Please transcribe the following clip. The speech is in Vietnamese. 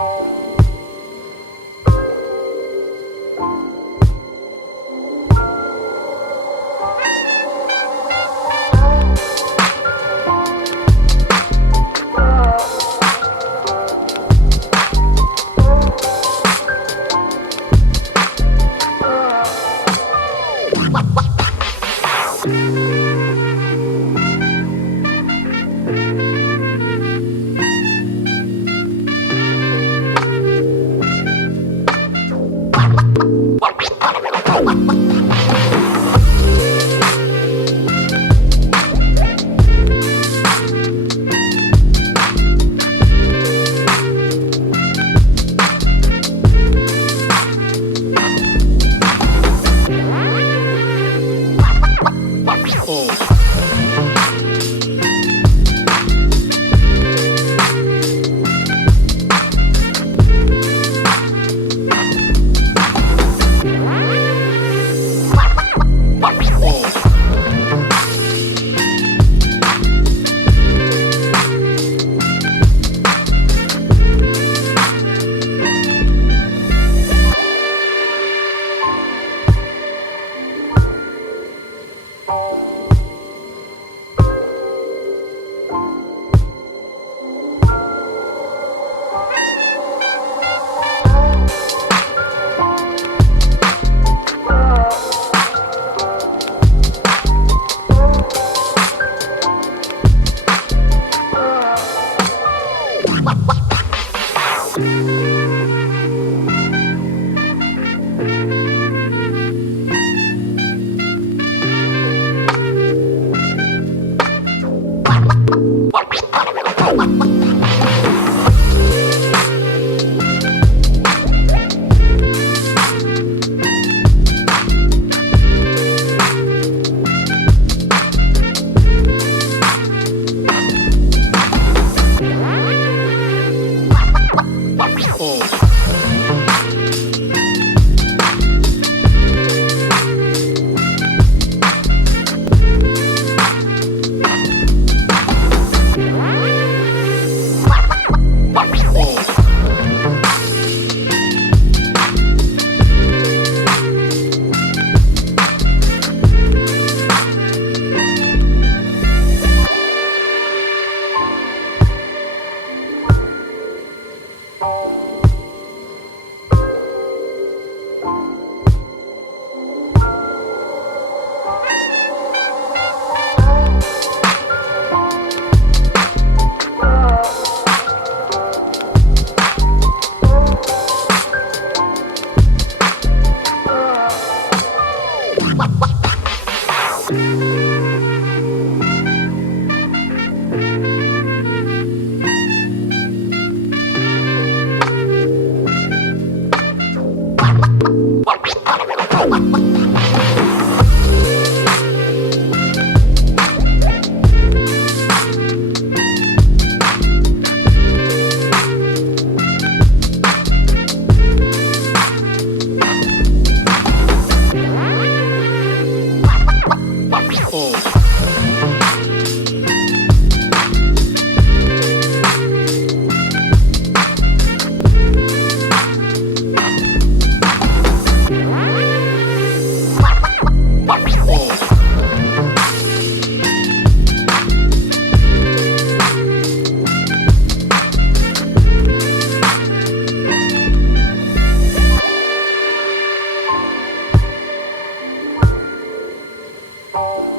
Oh. Música